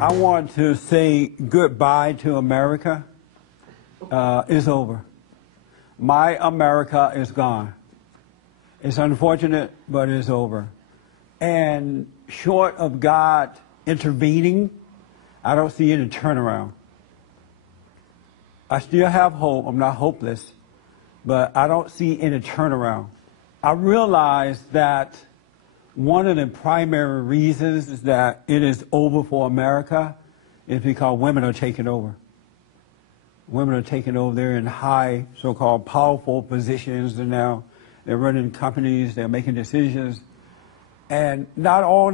I want to say goodbye to America. It's over. My America is gone. It's unfortunate, but it's over. And short of God intervening, I don't see any turnaround. I still have hope. I'm not hopeless, but I don't see any turnaround. I realize that one of the primary reasons is that it is over for America is because women are taking over. Women are taking over. They're in high, so-called powerful positions, and now they're running companies, they're making decisions. And not all.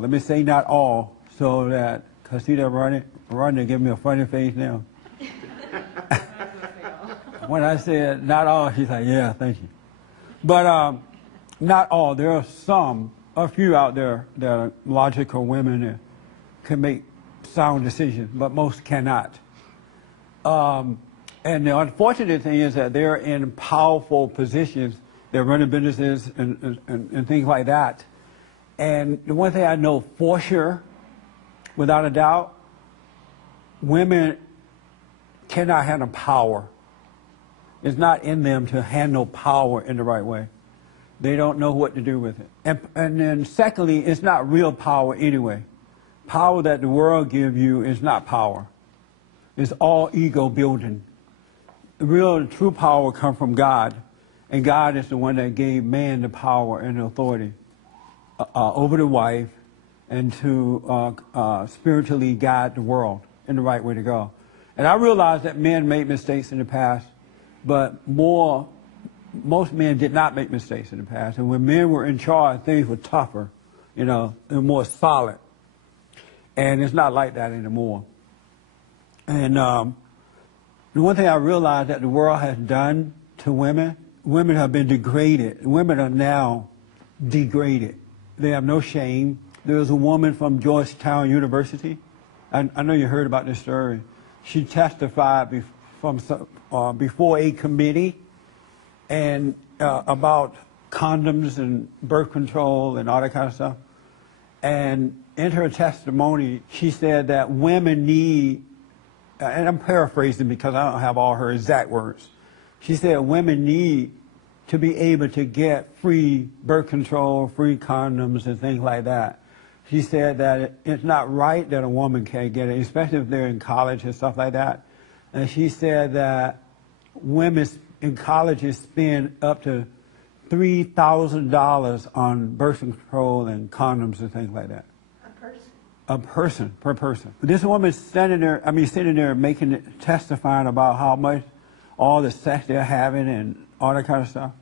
Let me say not all, so that, because see, they're running, giving me a funny face now. When I said not all, she's like, yeah, thank you. But not all. There are a few out there that are logical women that can make sound decisions, but most cannot. And the unfortunate thing is that they're in powerful positions. They're running businesses and things like that. And the one thing I know for sure, without a doubt, women cannot handle power. It's not in them to handle power in the right way. They don't know what to do with it. And then secondly, it's not real power anyway. Power that the world gives you is not power. It's all ego building. The real true power comes from God. And God is the one that gave man the power and the authority over the wife and to spiritually guide the world in the right way to go. And I realize that men made mistakes in the past, but most men did not make mistakes in the past. And when men were in charge, things were tougher, you know, and more solid. And it's not like that anymore. And the one thing I realized that the world has done to women, women have been degraded. Women are now degraded. They have no shame. There was a woman from Georgetown University. I know you heard about this story. She testified before a committee and about condoms and birth control and all that kind of stuff. And in her testimony, she said that women need, and I'm paraphrasing because I don't have all her exact words. She said women need to be able to get free birth control, free condoms, and things like that. She said that it's not right that a woman can't get it, especially if they're in college and stuff like that. And she said that women in colleges spend up to $3,000 on birth control and condoms and things like that. A person, per person. This woman sitting there testifying about how much all the sex they're having and all that kind of stuff.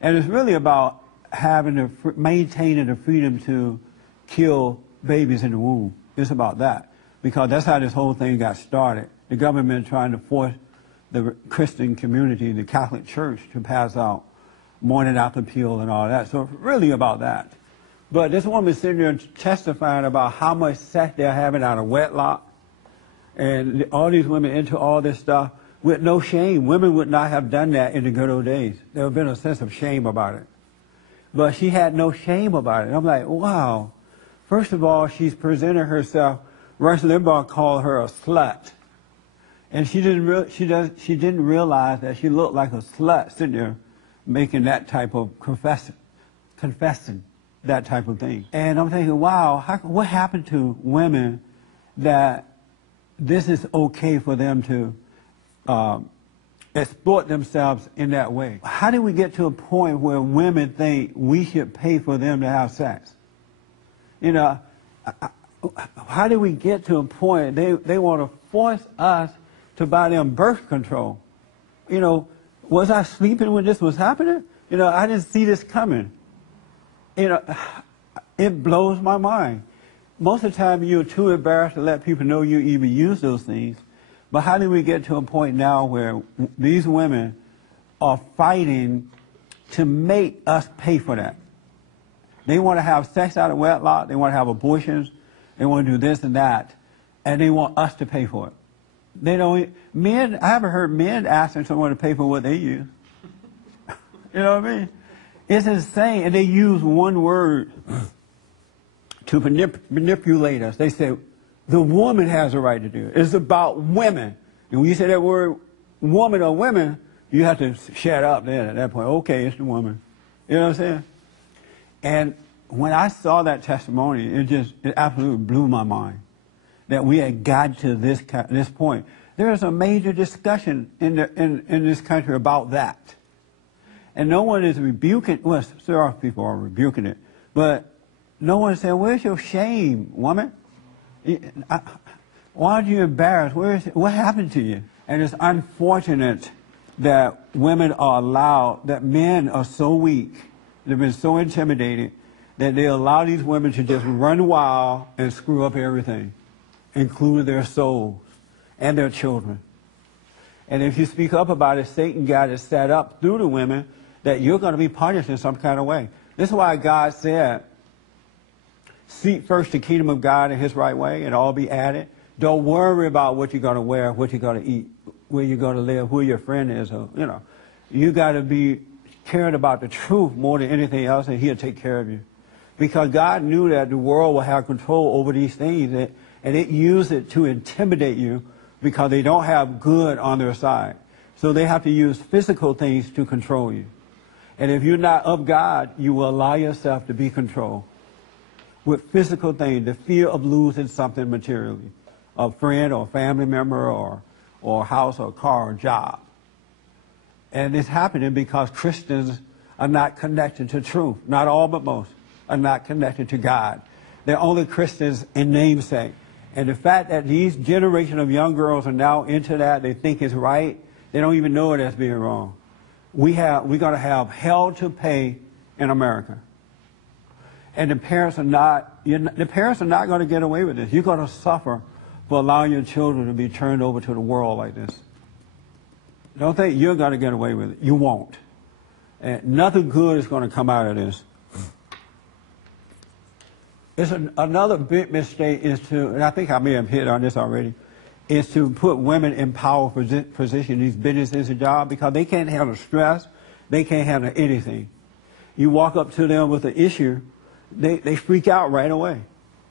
And it's really about maintaining the freedom to kill babies in the womb. It's about that. Because that's how this whole thing got started. The government trying to force the Christian community, the Catholic Church, to pass out morning after pill and all that. So it's really about that. But this woman sitting there testifying about how much sex they're having out of wedlock. And all these women into all this stuff with no shame. Women would not have done that in the good old days. There would have been a sense of shame about it. But she had no shame about it. And I'm like, wow. First of all, she's presenting herself. Rush Limbaugh called her a slut. And she didn't realize that she looked like a slut sitting there making that type of confessing that type of thing. And I'm thinking, wow, what happened to women that this is okay for them to exploit themselves in that way? How did we get to a point where women think we should pay for them to have sex? You know, how did we get to a point they want to force us to buy them birth control? You know, was I sleeping when this was happening? You know, I didn't see this coming. You know, it blows my mind. Most of the time you're too embarrassed to let people know you even use those things. But how did we get to a point now where these women are fighting to make us pay for that? They want to have sex out of wedlock. They want to have abortions. They want to do this and that. And they want us to pay for it. They don't, men, I haven't heard men asking someone to pay for what they use. You know what I mean? It's insane. And they use one word to manipulate us. They say, The woman has a right to do it. It's about women. And when you say that word woman or women, you have to shut up then at that point. Okay, it's the woman. You know what I'm saying? And when I saw that testimony, it absolutely blew my mind that we had got to this point. There is a major discussion in this country about that. And no one is rebuking, well, some people are rebuking it, but no one is saying, where's your shame, woman? Why are you embarrassed? What happened to you? And it's unfortunate that women are allowed, that men are so weak, they've been so intimidated, that they allow these women to just run wild and screw up everything, including their souls and their children. And if you speak up about it, Satan got it set up through the women that you're going to be punished in some kind of way. This is why God said, seek first the kingdom of God in his right way and all be added. Don't worry about what you're going to wear, what you're going to eat, where you're going to live, who your friend is. Or, you know, you got to be caring about the truth more than anything else, and he'll take care of you. Because God knew that the world will have control over these things, and it used it to intimidate you because they don't have good on their side. So they have to use physical things to control you. And if you're not of God, you will allow yourself to be controlled with physical things, the fear of losing something materially, a friend or family member or house or car or job. And it's happening because Christians are not connected to truth. Not all, but most are not connected to God. They're only Christians in namesake. And the fact that these generation of young girls are now into that, they think it's right, they don't even know it as being wrong. We're going to have hell to pay in America. And the parents are not going to get away with this. You're going to suffer for allowing your children to be turned over to the world like this. Don't think you're going to get away with it. You won't. And nothing good is going to come out of this. Another big mistake is and I think I may have hit on this already, is to put women in powerful positions in these businesses and jobs because they can't handle stress. They can't handle anything. You walk up to them with an issue, they freak out right away,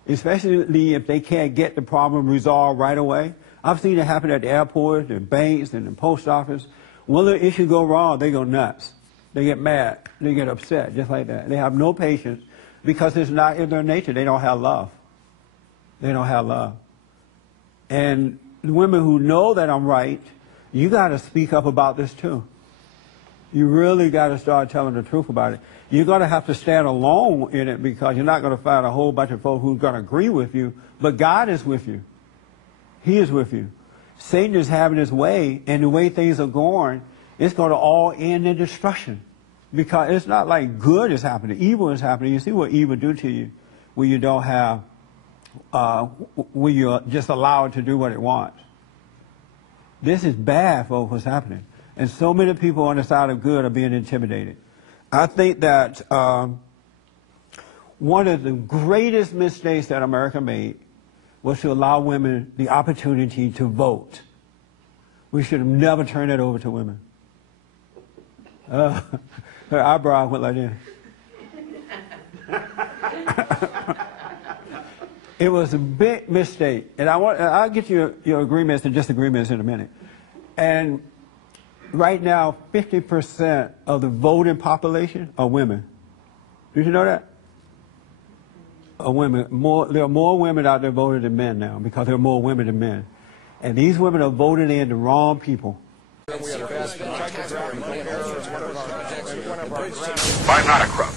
especially if they can't get the problem resolved right away. I've seen it happen at the airport, the banks, and the post office. When the issue go wrong, they go nuts. They get mad. They get upset, just like that. They have no patience because it's not in their nature. They don't have love. They don't have love. And the women who know that I'm right, you got to speak up about this too. You really got to start telling the truth about it. You're going to have to stand alone in it because you're not going to find a whole bunch of folks who are going to agree with you, but God is with you. He is with you. Satan is having his way, and the way things are going, it's going to all end in destruction. Because it's not like good is happening. Evil is happening. You see what evil do to you when you don't have, when you're just allowed to do what it wants. This is bad, folks, what's happening. And so many people on the side of good are being intimidated. I think that one of the greatest mistakes that America made was to allow women the opportunity to vote. We should have never turned that over to women. Her eyebrow went like this. It was a big mistake. And I'll get you your agreements and disagreements in a minute. And right now, 50% of the voting population are women. Did you know that? Are women. There are more women out there voting than men now because there are more women than men. And these women are voting in the wrong people. I'm not a crook.